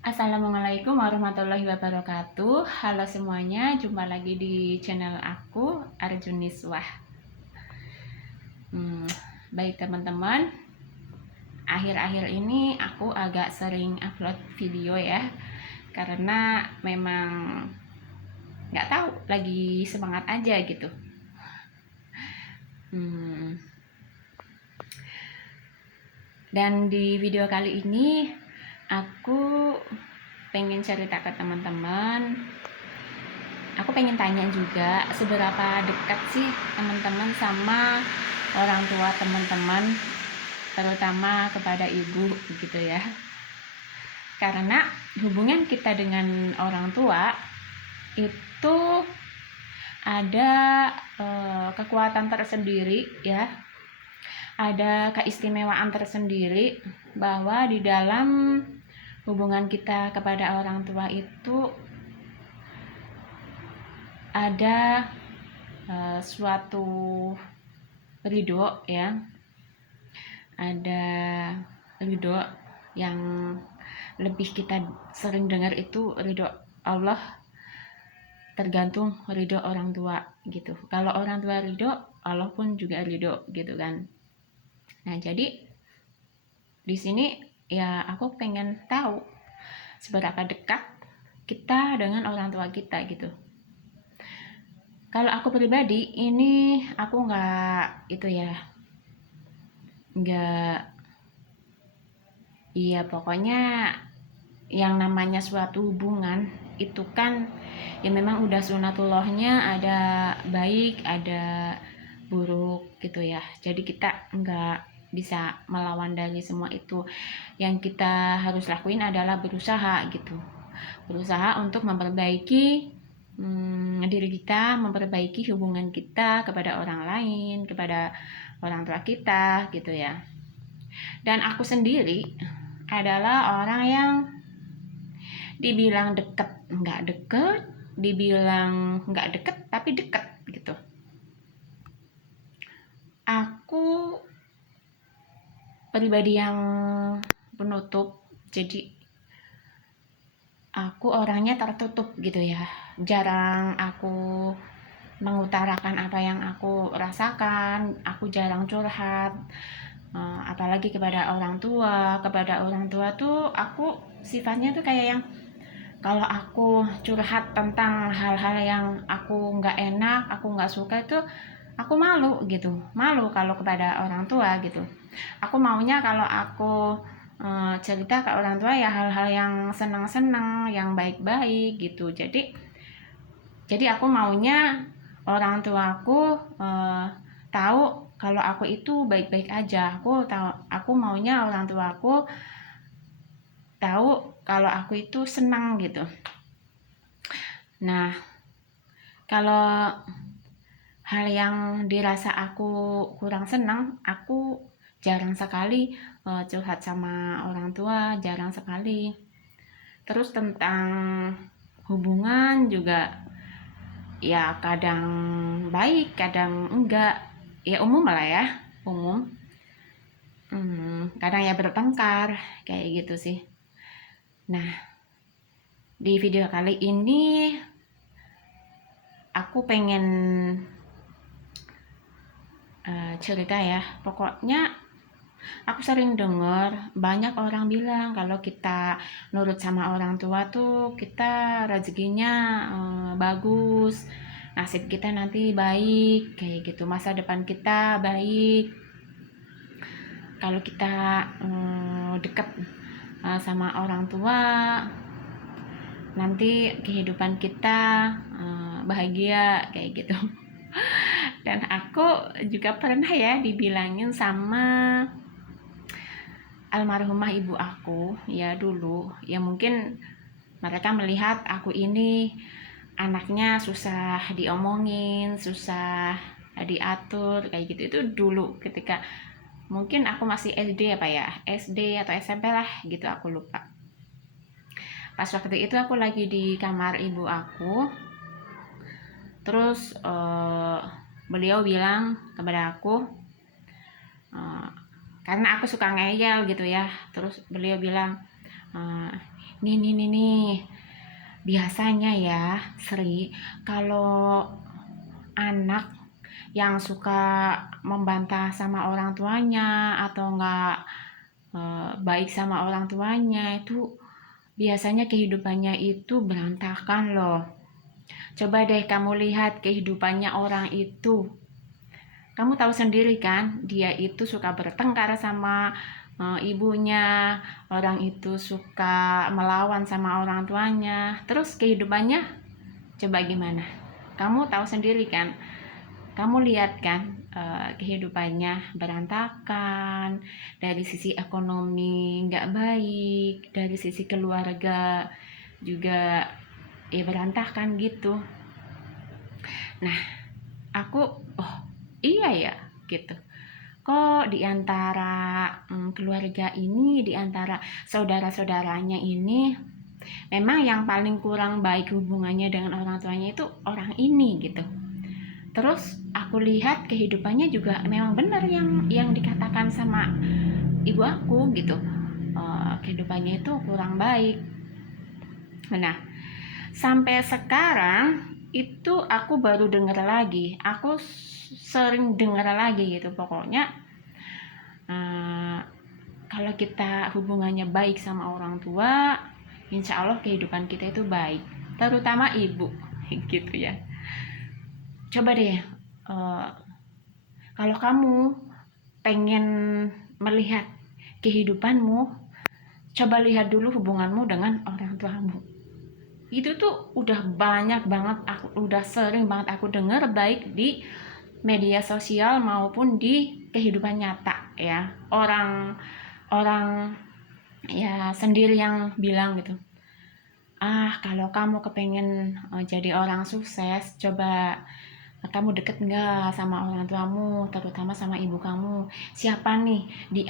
Assalamualaikum warahmatullahi wabarakatuh. Halo semuanya, jumpa lagi di channel aku, Arjuniswah. Baik teman-teman, akhir-akhir ini aku agak sering upload video ya, karena memang nggak tahu, lagi semangat aja gitu. Dan di video kali ini aku pengen cerita ke teman-teman. Aku pengen tanya juga, seberapa dekat sih teman-teman sama orang tua teman-teman, terutama kepada ibu gitu ya. Karena hubungan kita dengan orang tua itu ada kekuatan tersendiri ya, ada keistimewaan tersendiri, bahwa di dalam hubungan kita kepada orang tua itu ada suatu ridho ya, ada ridho yang lebih kita sering dengar itu ridho Allah, tergantung ridho orang tua gitu. Kalau orang tua ridho, Allah pun juga ridho gitu kan. Nah jadi di sini ya aku pengen tahu seberapa dekat kita dengan orang tua kita gitu. Kalau aku pribadi ini aku nggak itu ya, nggak, iya pokoknya yang namanya suatu hubungan itu kan ya memang udah sunatullahnya, ada baik ada buruk gitu ya. Jadi kita nggak bisa melawan dari semua itu. Yang kita harus lakuin adalah berusaha gitu, berusaha untuk memperbaiki diri kita, memperbaiki hubungan kita kepada orang lain, kepada orang tua kita gitu ya. Dan aku sendiri adalah orang yang dibilang nggak deket, dibilang nggak deket tapi deket gitu. Aku pribadi yang penutup, jadi aku orangnya tertutup gitu ya, jarang aku mengutarakan apa yang aku rasakan, aku jarang curhat, apalagi kepada orang tua. Kepada orang tua tuh aku sifatnya tuh kayak yang kalau aku curhat tentang hal-hal yang aku nggak enak, aku nggak suka, itu aku malu gitu, malu kalau kepada orang tua gitu. Aku maunya kalau aku cerita ke orang tua ya hal-hal yang senang-senang, yang baik-baik gitu. Jadi aku maunya orang tuaku tahu kalau aku itu baik-baik aja. Aku maunya orang tuaku tahu kalau aku itu senang gitu. Nah, kalau hal yang dirasa aku kurang senang, aku jarang sekali curhat sama orang tua, jarang sekali. Terus tentang hubungan juga ya kadang baik, kadang enggak. Ya umum lah ya, umum. Kadang ya bertengkar, kayak gitu sih. Nah, di video kali ini aku pengen cerita ya. Pokoknya aku sering dengar banyak orang bilang kalau kita nurut sama orang tua tuh kita rezekinya bagus, nasib kita nanti baik, kayak gitu, masa depan kita baik kalau kita dekat sama orang tua, nanti kehidupan kita bahagia kayak gitu. Dan aku juga pernah ya dibilangin sama almarhumah ibu aku ya dulu, ya mungkin mereka melihat aku ini anaknya susah diomongin, susah diatur kayak gitu. Itu dulu ketika mungkin aku masih SD apa ya, SD atau SMP lah gitu, aku lupa. Pas waktu itu aku lagi di kamar ibu aku, terus beliau bilang kepada aku, karena aku suka ngeyel gitu ya, terus beliau bilang, nih. Biasanya ya, Sri, kalau anak yang suka membantah sama orang tuanya atau nggak baik sama orang tuanya itu biasanya kehidupannya itu berantakan loh. Coba deh kamu lihat kehidupannya orang itu. Kamu tahu sendiri kan, dia itu suka bertengkar sama ibunya, orang itu suka melawan sama orang tuanya. Terus kehidupannya coba gimana? Kamu tahu sendiri kan? Kamu lihat kan kehidupannya berantakan, dari sisi ekonomi nggak baik, dari sisi keluarga juga ya berantakan gitu. Nah, aku oh iya ya gitu. Kok di antara keluarga ini, di antara saudara-saudaranya ini, memang yang paling kurang baik hubungannya dengan orang tuanya itu orang ini gitu. Terus aku lihat kehidupannya juga memang benar yang dikatakan sama ibu aku gitu. Kehidupannya itu kurang baik. Nah, sampai sekarang itu aku baru dengar lagi. Aku sering dengar lagi gitu. Pokoknya kalau kita hubungannya baik sama orang tua, insya Allah kehidupan kita itu baik. Terutama ibu gitu ya. Coba deh, kalau kamu pengen melihat kehidupanmu, coba lihat dulu hubunganmu dengan orang tuamu. Itu tuh udah banyak banget, udah sering banget aku dengar baik di media sosial maupun di kehidupan nyata ya. Orang ya sendiri yang bilang gitu. Kalau kamu kepengen jadi orang sukses, coba kamu deket nggak sama orang tuamu, terutama sama ibu kamu. Siapa nih di